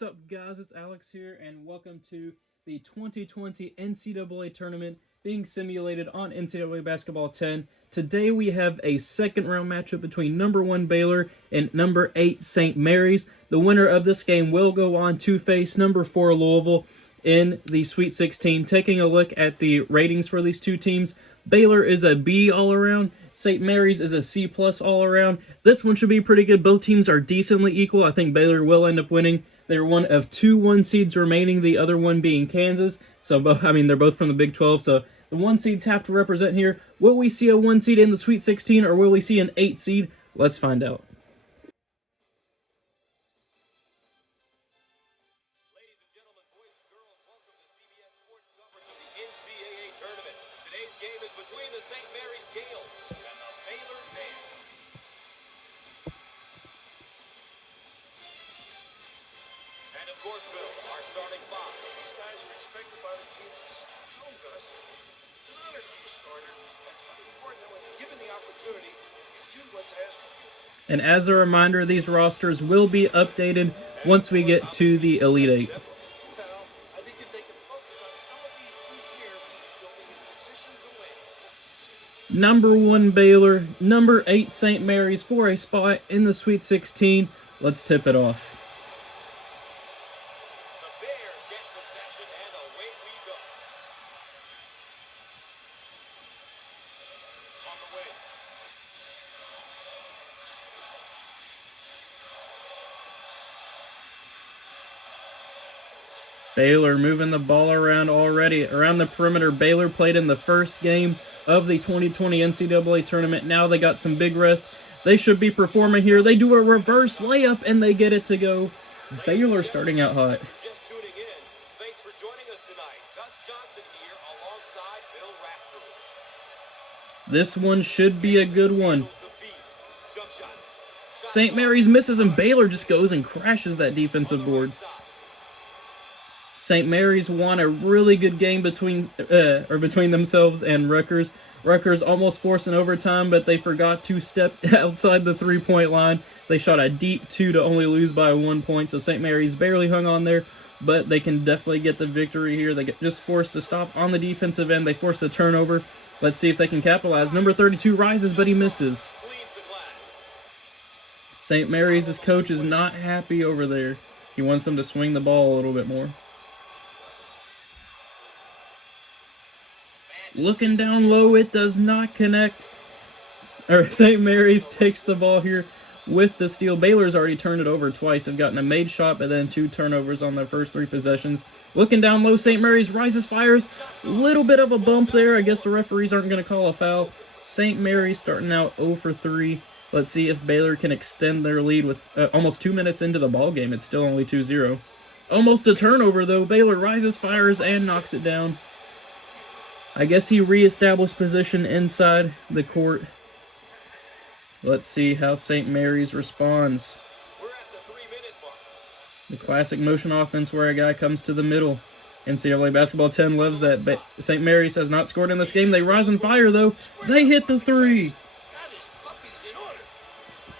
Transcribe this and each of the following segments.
What's up, guys? It's Alex here, and welcome to the 2020 NCAA tournament being simulated on NCAA Basketball 10. Today we have a second-round matchup between number 1 Baylor and number 8 St. Mary's. The winner of this game will go on to face number 4 Louisville in the Sweet 16. Taking a look at the ratings for these two teams, Baylor is a B all-around. St. Mary's is a C+ all-around. This one should be pretty good. Both teams are decently equal. I think Baylor will end up winning. They're one of two 1 seeds remaining, the other one being Kansas. So, they're both from the Big 12, so the 1 seeds have to represent here. Will we see a 1 seed in the Sweet 16, or will we see an 8 seed? Let's find out. Ladies and gentlemen, boys and girls, welcome to CBS Sports coverage of the NCAA tournament. Today's game is between the St. Mary's Gales and the Baylor Bears. And of course, Bill, our starting five. These guys are expected by the team to tell Gus. It's an honor to be a starter. That's very important that when you're given the opportunity, you do what's asked of you. And as a reminder, these rosters will be updated once we get to the Elite Eight. Well, I think if they can focus on some of these keys here, they'll be in position to win. Number 1 Baylor, number 8 St. Mary's for a spot in the Sweet 16. Let's tip it off. The Bears get possession, and away we go. On the way. Baylor moving the ball around already. Around the perimeter, Baylor played in the first game of the 2020 NCAA tournament. Now they got some big rest. They should be performing here. They do a reverse layup, and they get it to go. Baylor starting out hot. Just tuning in. Thanks for joining us tonight. Gus Johnson here alongside Bill Raftery. This one should be a good one. The feed. Jump shot. St. Mary's misses, and Baylor just goes and crashes that defensive board. St. Mary's won a really good game between themselves and Rutgers. Rutgers almost forced an overtime, but they forgot to step outside the three-point line. They shot a deep 2 to only lose by 1 point, so St. Mary's barely hung on there, but they can definitely get the victory here. They get just forced to stop on the defensive end. They forced a turnover. Let's see if they can capitalize. Number 32 rises, but he misses. Cleans the glass. St. Mary's' coach is not happy over there. He wants them to swing the ball a little bit more. Looking down low, it does not connect. St. Mary's takes the ball here with the steal. Baylor's already turned it over twice. They've gotten a made shot, but then 2 turnovers on their first 3 possessions. Looking down low, St. Mary's rises, fires. Little bit of a bump there. I guess the referees aren't going to call a foul. St. Mary's starting out 0 for 3. Let's see if Baylor can extend their lead with almost 2 minutes into the ball game. It's still only 2-0. Almost a turnover, though. Baylor rises, fires, and knocks it down. I guess he reestablished position inside the court. Let's see how St. Mary's responds. We're at the 3-minute mark. The classic motion offense where a guy comes to the middle. NCAA Basketball 10 loves that. St. Mary's has not scored in this game. They rise and fire, though. They hit the 3. Got his puppies in order.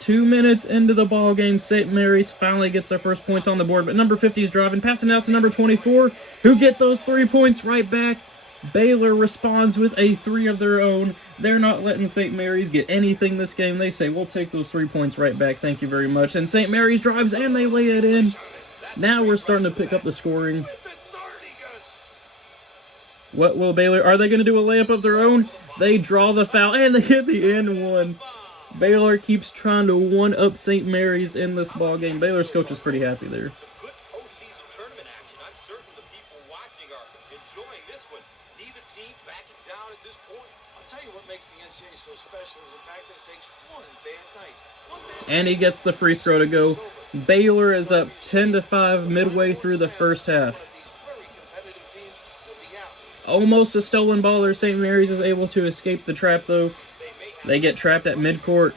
2 minutes into the ball game, St. Mary's finally gets their first points on the board. But number 50 is driving, passing out to number 24, who get those 3 points right back. Baylor responds with a 3 of their own. They're not letting St. Mary's get anything this game. They say, we'll take those 3 points right back. Thank you very much. And St. Mary's drives, and they lay it in. Now we're starting to pick up the scoring. What will Baylor... Are they going to do a layup of their own? They draw the foul, and they hit the end one. Baylor keeps trying to one-up St. Mary's in this ball game. Baylor's coach is pretty happy there. Some good postseason tournament action. I'm certain the people watching are enjoying this one. Neither team backing down at this point. I'll tell you what makes the NCAA so special is the fact that it takes one bad night. And he gets the free throw to go. Baylor is up 10-5 midway through the first half. Very competitive teams will be out. Almost a stolen ball there. St. Mary's is able to escape the trap, though. They get trapped at midcourt.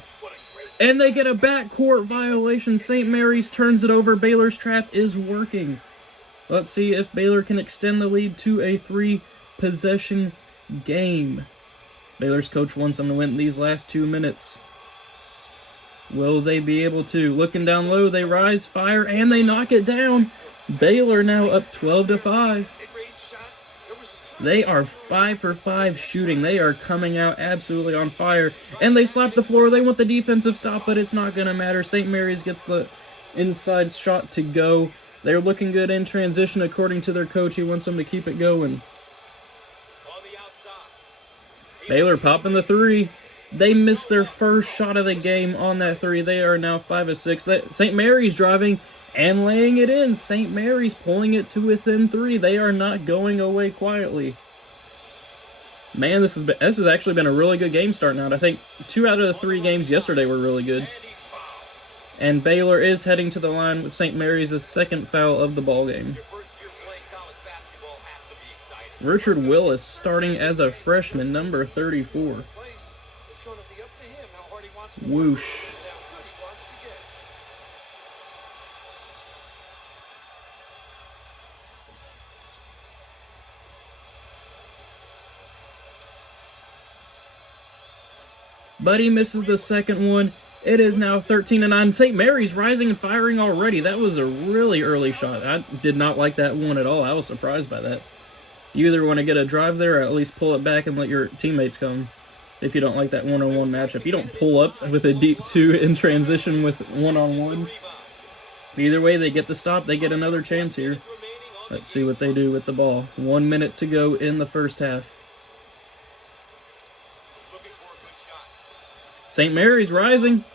And they get a backcourt violation. St. Mary's turns it over. Baylor's trap is working. Let's see if Baylor can extend the lead to a 3-possession game. Baylor's coach wants them to win these last 2 minutes. Will they be able to? Looking down low, they rise, fire, and they knock it down. Baylor now up 12-5. Mid-range shot. There was a time They are 5 for 5 shooting. They are coming out absolutely on fire. And they slap the floor. They want the defensive stop, but it's not going to matter. St. Mary's gets the inside shot to go. They're looking good in transition according to their coach. He wants them to keep it going. On the outside. Baylor popping the three. They missed their first shot of the game on that three. They are now 5 of 6. St. Mary's driving and laying it in. St. Mary's pulling it to within 3. They are not going away quietly. Man, this has actually been a really good game starting out. I think 2 out of the 3 games yesterday were really good. And he's fouled. And Baylor is heading to the line with St. Mary's' second foul of the ball game. Your first year playing college basketball has to be exciting. Richard Willis starting as a freshman, number 34. place. It's going to be up to him how hard he wants to Whoosh. work and how good he wants to get. But he misses the second one. It is now 13-9. St. Mary's rising and firing already. That was a really early shot. I did not like that one at all. I was surprised by that. You either want to get a drive there or at least pull it back and let your teammates come. If you don't like that one-on-one matchup. You don't pull up with a deep 2 in transition with one-on-one. Either way, they get the stop. They get another chance here. Let's see what they do with the ball. 1 minute to go in the first half. Looking for a good shot. St. Mary's rising,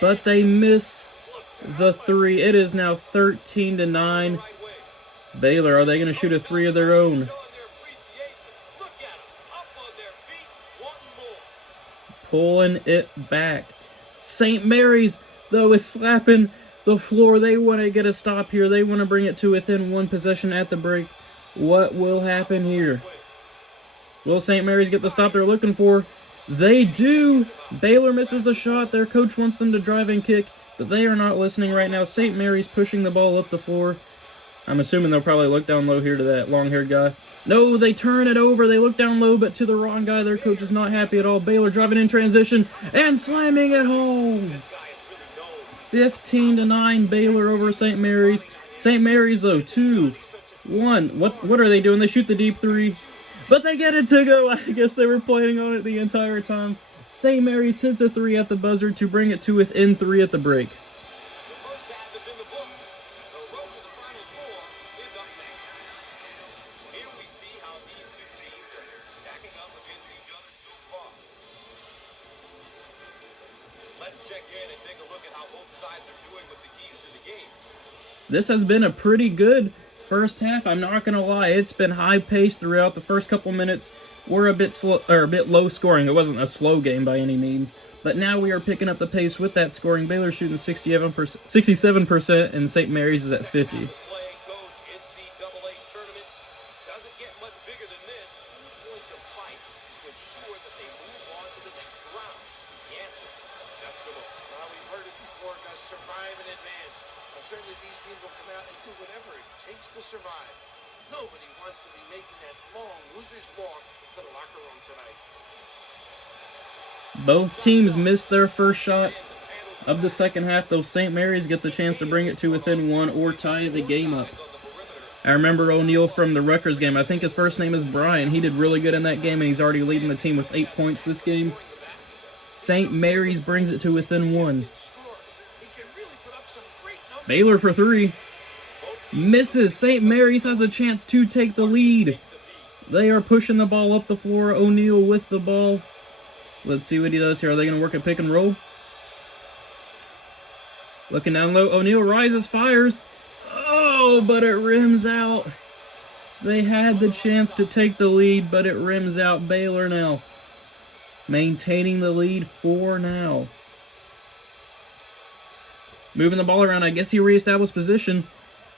but they miss the 3. It is now 13-9. Right way. Baylor, are they going to shoot a 3 of their own? Showing their appreciation. Look at them. Up on their feet. Wanting more. Pulling it back. St. Mary's, though, is slapping the floor. They want to get a stop here. They want to bring it to within 1 possession at the break. What will happen here? Will St. Mary's get the stop they're looking for? They do. Baylor misses the shot. Their coach wants them to drive and kick, but they are not listening right now. St. Mary's pushing the ball up the floor. I'm assuming they'll probably look down low here to that long-haired guy. No, they turn it over. They look down low, but to the wrong guy. Their coach is not happy at all. Baylor driving in transition and slamming it home. This guy is really known. 15-9 Baylor over St. Mary's. St. Mary's, though, 2-1. What are they doing? They shoot the deep 3. But they get it to go. I guess they were planning on it the entire time. St. Mary's hits a 3 at the buzzer to bring it to within 3 at the break. The first half is in the books. The road to the Final Four is up next. Here we see how these two teams are stacking up against each other so far. Let's check in and take a look at how both sides are doing with the keys to the game. This has been a pretty good first half. I'm not gonna lie, it's been high paced throughout. The first couple minutes were a bit slow, or a bit low scoring. It wasn't a slow game by any means, but now we are picking up the pace with that scoring. Baylor shooting 67%, and St. Mary's is at 50. Playing coach, NCAA tournament doesn't get much bigger than this. Who's going to fight to ensure that they move on to the next round? The answer, just a moment. We've heard it before, guys. Survive and advance. Certainly these teams will come out and do whatever it takes to survive. Nobody wants to be making that long loser's walk to the locker room tonight. Both teams missed their first shot of the second half, though St. Mary's gets a chance to bring it to within 1 or tie the game up. I remember O'Neal from the Rutgers game. I think his first name is Brian. He did really good in that game, and he's already leading the team with 8 points this game. St. Mary's brings it to within 1. Baylor for 3. Misses. St. Mary's has a chance to take the lead. They are pushing the ball up the floor. O'Neal with the ball. Let's see what he does here. Are they going to work a pick and roll? Looking down low. O'Neal rises, fires. Oh, but it rims out. They had the chance to take the lead, but it rims out. Baylor now maintaining the lead 4 now. Moving the ball around. I guess he reestablished position.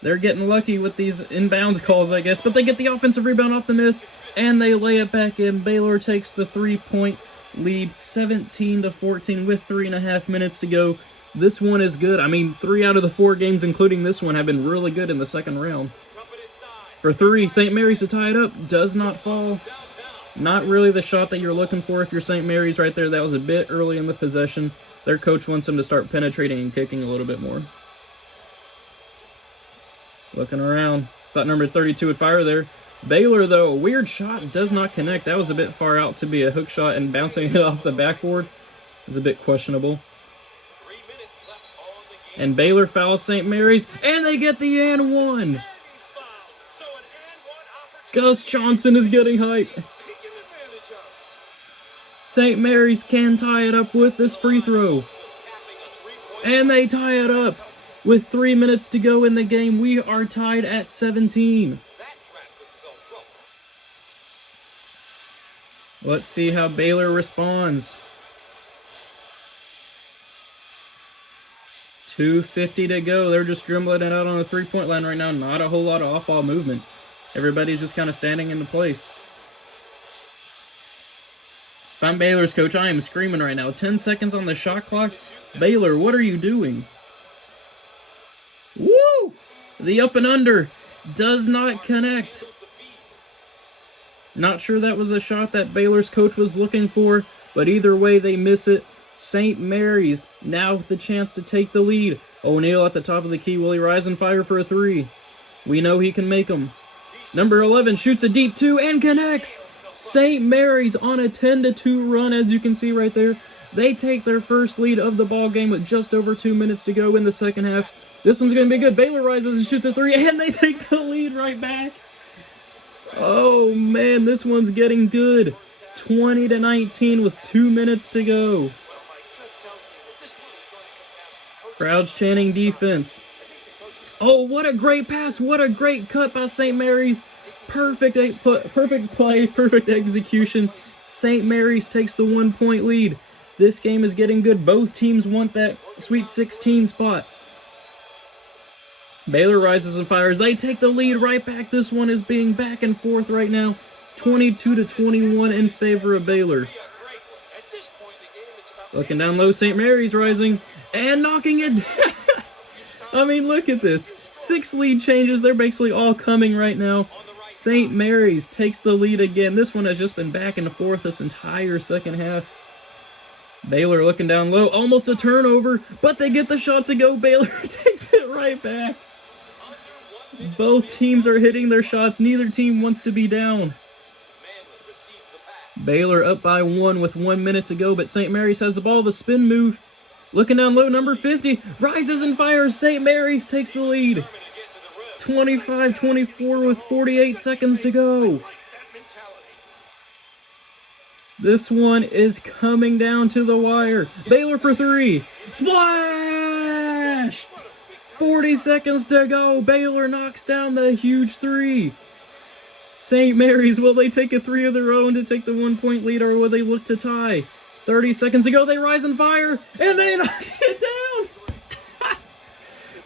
They're getting lucky with these inbounds calls, I guess. But they get the offensive rebound off the miss, and they lay it back in. Baylor takes the 3-point lead, 17-14 with 3.5 minutes to go. This one is good. I mean, 3 out of the 4 games, including this one, have been really good in the second round. For 3, St. Mary's to tie it up. Does not fall. Not really the shot that you're looking for if you're St. Mary's right there. That was a bit early in the possession. Their coach wants them to start penetrating and kicking a little bit more. Looking around. Thought number 32 would fire there. Baylor, though, a weird shot, does not connect. That was a bit far out to be a hook shot, and bouncing it off the backboard is a bit questionable. 3 minutes left on the game. And Baylor fouls St. Mary's, and they get the and one. And he's fouled. So an and one opportunity. Gus Johnson is getting hype. Taken advantage of. St. Mary's can tie it up with this free throw. So capping a three-point And they tie it up. With 3 minutes to go in the game, we are tied at 17. that trap could spell trouble. Let's see how Baylor responds. 2:50 to go. They're just dribbling it out on the three-point line right now. Not a whole lot of off-ball movement. Everybody's just kind of standing into place. If I'm Baylor's coach, I am screaming right now. 10 seconds on the shot clock. Baylor, what are you doing? Woo! The up and under does not connect. Not sure that was a shot that Baylor's coach was looking for, but either way, they miss it. St. Mary's now with the chance to take the lead. O'Neal at the top of the key. Will he rise and fire for a three? We know he can make them. Number 11 shoots a deep two and connects. St. Mary's on a 10-2 run, as you can see right there. They take their first lead of the ball game with just over 2 minutes to go in the second half. This one's going to be good. Baylor rises and shoots a three, and they take the lead right back. Oh, man, this one's getting good. 20-19 with 2 minutes to go. Well, my gut tells me that this one is going to come down to coaching. Crowd's chanting defense. I think the coaches Oh, what a great pass. What a great cut by St. Mary's. Perfect play, perfect execution. St. Mary's takes the 1-point lead. This game is getting good. Both teams want that Sweet 16 spot. Baylor rises and fires. They take the lead right back. This one is being back and forth right now. 22-21 in favor of Baylor. Be a great one. At this point in the game, it's about Looking down low, St. Mary's rising and knocking it down. I mean, look at this. 6 lead changes. They're basically all coming right now. St. Mary's takes the lead again. This one has just been back and forth this entire second half. Baylor looking down low. Almost a turnover, but they get the shot to go. Baylor takes it right back. Both teams are hitting their shots. Neither team wants to be down. Manley receives the pass. Baylor up by 1 with 1 minute to go, but St. Mary's has the ball. The spin move. Looking down low, number 50 rises and fires. St. Mary's takes the lead. Determined to get to the rim. 25-24 with 48 seconds to go. like that mentality. This one is coming down to the wire. Baylor for 3. Splash! 40 seconds to go. Baylor knocks down the huge 3. St. Mary's, will they take a 3 of their own to take the 1-point lead, or will they look to tie? 30 seconds to go. They rise and fire, and they knock it down.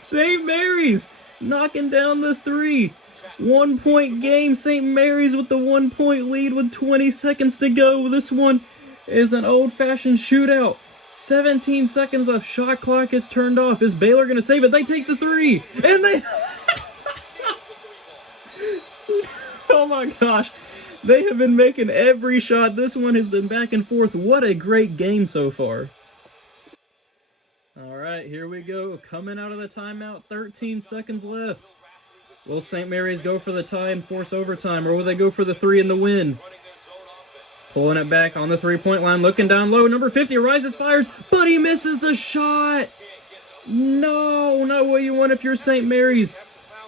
St. Mary's knocking down the 3. 1-point game. St. Mary's with the 1-point lead with 20 seconds to go. This one is an old-fashioned shootout. 17 seconds of shot clock is turned off. Is Baylor going to save it? They take the 3. And they... Oh my gosh. They have been making every shot. This one has been back and forth. What a great game so far. All right, here we go. Coming out of the timeout. 13 seconds left. Will St. Mary's go for the tie and force overtime, or will they go for the 3 and the win? Pulling it back on the 3-point line, looking down low. Number 50 rises, fires, but he misses the shot. No, not what you want if you're St. Mary's.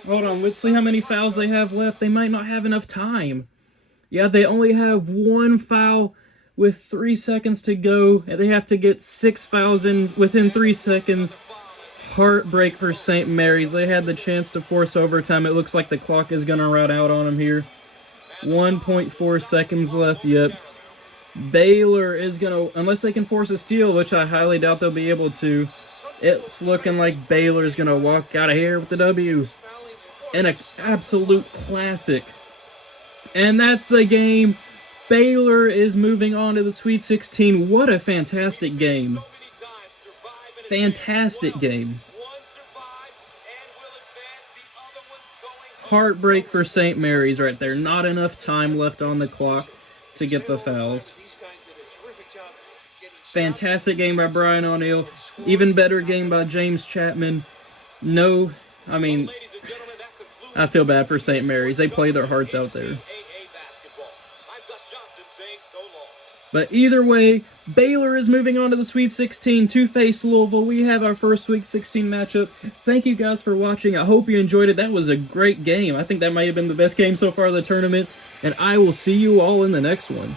Hold on, let's see how many fouls they have left. They might not have enough time. Yeah, they only have 1 foul with 3 seconds to go, and they have to get 6 fouls in within 3 seconds. Heartbreak for St. Mary's. They had the chance to force overtime. It looks like the clock is going to run out on them here. 1.4 seconds left. Yep. Baylor is going to, unless they can force a steal, which I highly doubt they'll be able to, it's looking like Baylor is going to walk out of here with the W. And an absolute classic. And that's the game. Baylor is moving on to the Sweet 16. What a fantastic game. Fantastic game. Heartbreak for St. Mary's right there. Not enough time left on the clock to get the fouls. Fantastic game by Brian O'Neal. Even better game by James Chapman. No, I mean, I feel bad for St. Mary's. They play their hearts out there. NCAA basketball. I'm Gus Johnson saying so long. But either way, Baylor is moving on to the Sweet 16 to face Louisville. We have our first Sweet 16 matchup. Thank you guys for watching. I hope you enjoyed it. That was a great game. I think that might have been the best game so far of the tournament. And I will see you all in the next one.